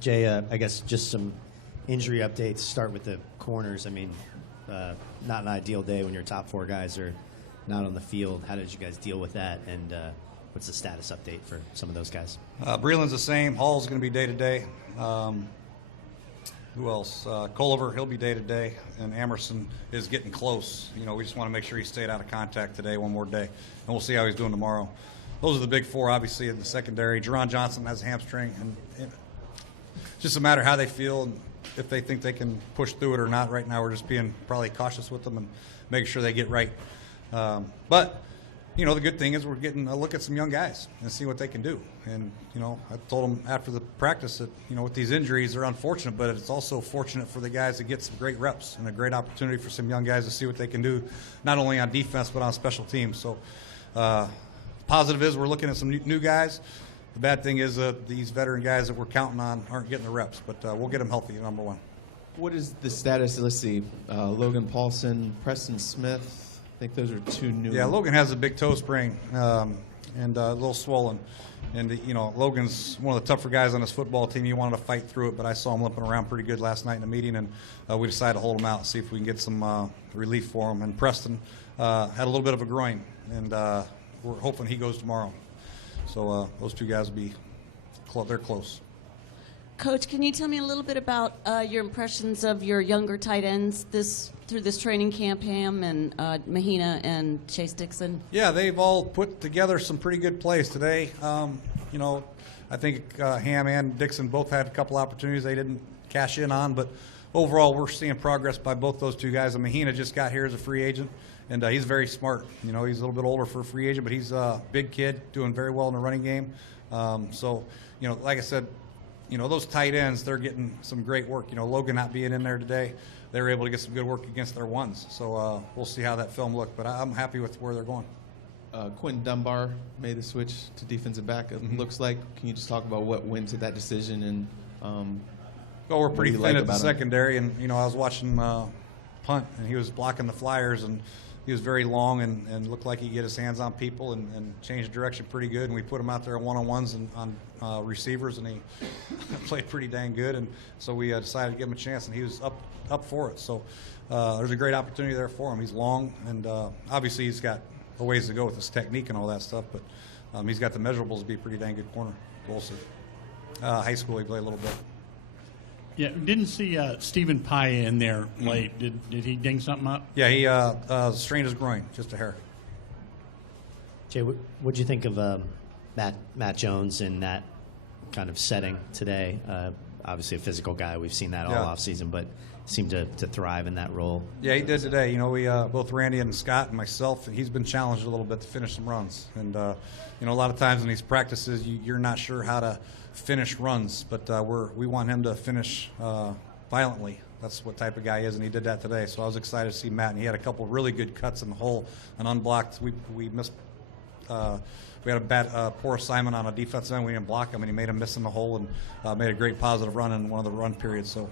Jay, I guess just some injury updates. Start with the corners. I mean, not an ideal day when your top four guys are not on the field. How did you guys deal with that? And what's the status update for some of those guys? Breeland's the same. Hall's going to be day-to-day. Who else? Culliver, he'll be day-to-day. And Emerson is getting close. You know, we just want to make sure he stayed out of contact today one more day. And we'll see how he's doing tomorrow. Those are the big four, obviously, in the secondary. Jerron Johnson has a hamstring. And it's just a matter of how they feel and if they think they can push through it or not. Right now we're just being probably cautious with them and making sure they get right. But, you know, the good thing is we're getting a look at some young guys and see what they can do. And, you know, I told them after the practice that, you know, with these injuries, they're unfortunate, but it's also fortunate for the guys to get some great reps and a great opportunity for some young guys to see what they can do, not only on defense but on special teams. So positive is we're looking at some new guys. The bad thing is these veteran guys that we're counting on aren't getting the reps, but we'll get them healthy, number one. What is the status? Let's see. Logan Paulson, Preston Smith. I think those are two new. Yeah, Logan has a big toe sprain and a little swollen. And, you know, Logan's one of the tougher guys on this football team. He wanted to fight through it, but I saw him limping around pretty good last night in the meeting, and we decided to hold him out and see if we can get some relief for him. And Preston had a little bit of a groin, and we're hoping he goes tomorrow. So those two guys will be they're close. Coach, can you tell me a little bit about your impressions of your younger tight ends through this training camp, Ham and Mahina and Chase Dixon? Yeah, they've all put together some pretty good plays today. You know, I think Ham and Dixon both had a couple opportunities they didn't cash in on, but overall we're seeing progress by both those two guys. And Mahina just got here as a free agent, and he's very smart. You know, he's a little bit older for a free agent, but he's a big kid, doing very well in the running game. So, you know, like I said, you know, those tight ends, they're getting some great work. You know, Logan not being in there today, they were able to get some good work against their ones. So we'll see how that film looked, but I'm happy with where they're going. Quentin Dunbar made the switch to defensive back, it looks like. Can you just talk about what went to that decision? And well, we're pretty thin at the secondary, and, you know, I was watching punt, and he was blocking the flyers, and he was very long and looked like he could get his hands on people and change direction pretty good. And we put him out there on one-on-ones and on receivers, and he played pretty dang good. And so we decided to give him a chance, and he was up for it. So there's a great opportunity there for him. He's long, and obviously he's got a ways to go with his technique and all that stuff, but he's got the measurables to be a pretty dang good corner. We'll see. High school he played a little bit. Yeah, didn't see Stephen Pye in there late. Did he ding something up? Yeah, he strained his groin, just a hair. Jay, what do you think of Matt Jones in that kind of setting today? Obviously a physical guy. We've seen that all offseason, but seemed to thrive in that role. Yeah, he did today. You know, we both Randy and Scott and myself, and he's been challenged a little bit to finish some runs. And, you know, a lot of times in these practices, you're not sure how to finish runs, but we want him to finish violently. That's what type of guy he is, and he did that today. So I was excited to see Matt, and he had a couple really good cuts in the hole and unblocked. We missed. We had a bad, poor assignment on a defensive end. We didn't block him, and he made him miss in the hole and made a great positive run in one of the run periods. So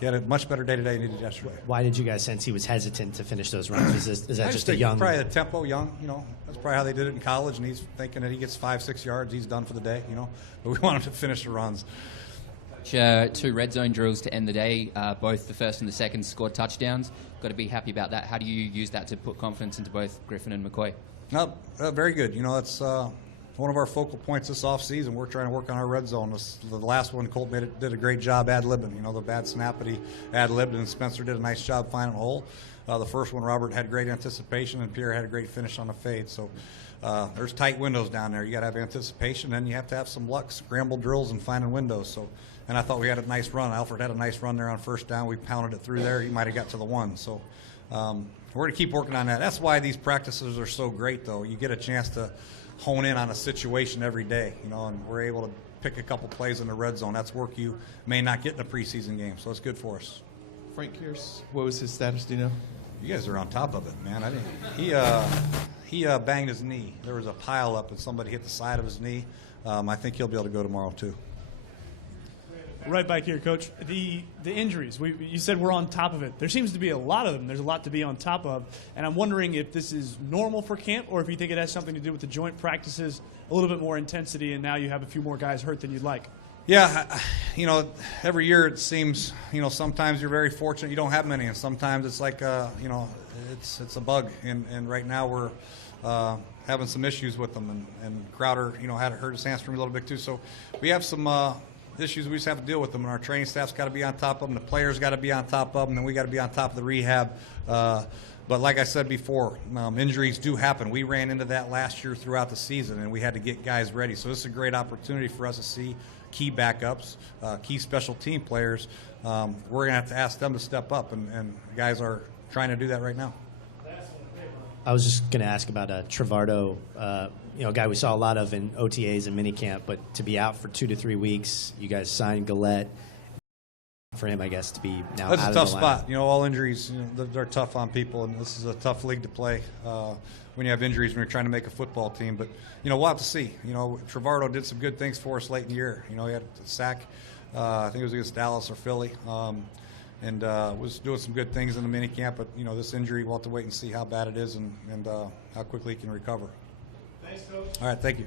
he had a much better day today than he did yesterday. Why did you guys sense he was hesitant to finish those runs? Is that just a young? Probably the tempo, young. You know, that's probably how they did it in college, and he's thinking that he gets 5-6 yards, he's done for the day. You know, but we want him to finish the runs. 2 red zone drills to end the day. Both the first and the second scored touchdowns. Got to be happy about that. How do you use that to put confidence into both Griffin and McCoy? No, very good. You know, that's one of our focal points this offseason. We're trying to work on our red zone. The last one, Colt did a great job ad-libbing. You know, the bad snap that he ad-libbed, and Spencer did a nice job finding a hole. The first one, Robert had great anticipation, and Pierre had a great finish on the fade. So there's tight windows down there. You got to have anticipation, and you have to have some luck, scramble drills, and finding windows. So, and I thought we had a nice run. Alfred had a nice run there on first down. We pounded it through there. He might have got to the one. So we're going to keep working on that. That's why these practices are so great, though. You get a chance to hone in on a situation every day, you know, and we're able to pick a couple plays in the red zone. That's work you may not get in a preseason game, so it's good for us. Frank Kearse, what was his status, do you know? You guys are on top of it, man. I didn't. He banged his knee. There was a pile up, and somebody hit the side of his knee. I think he'll be able to go tomorrow too. Right back here, Coach. The injuries, you said we're on top of it. There seems to be a lot of them. There's a lot to be on top of. And I'm wondering if this is normal for camp or if you think it has something to do with the joint practices, a little bit more intensity, and now you have a few more guys hurt than you'd like. Yeah, you know, every year it seems, you know, sometimes you're very fortunate you don't have many, and sometimes it's like, you know, it's a bug. And right now we're having some issues with them, and Crowder, you know, had hurt his hamstring a little bit too. So we have some issues we just have to deal with them, and our training staff's got to be on top of them, the players got to be on top of them, and we got to be on top of the rehab. But like I said before, injuries do happen. We ran into that last year throughout the season, and we had to get guys ready. So this is a great opportunity for us to see key backups, key special team players. We're going to have to ask them to step up, and guys are trying to do that right now. I was just going to ask about Trevardo, you know, a guy we saw a lot of in OTAs and minicamp, but to be out for 2 to 3 weeks, you guys signed Gillette. For him, I guess, to be now That's out a tough of the spot. You know, all injuries, you know, they're tough on people, and this is a tough league to play when you have injuries when you're trying to make a football team. But, you know, we'll have to see. You know, Trevardo did some good things for us late in the year. You know, he had a sack, I think it was against Dallas or Philly, and was doing some good things in the minicamp. But, you know, this injury, we'll have to wait and see how bad it is and how quickly he can recover. Thanks, Coach. All right, thank you.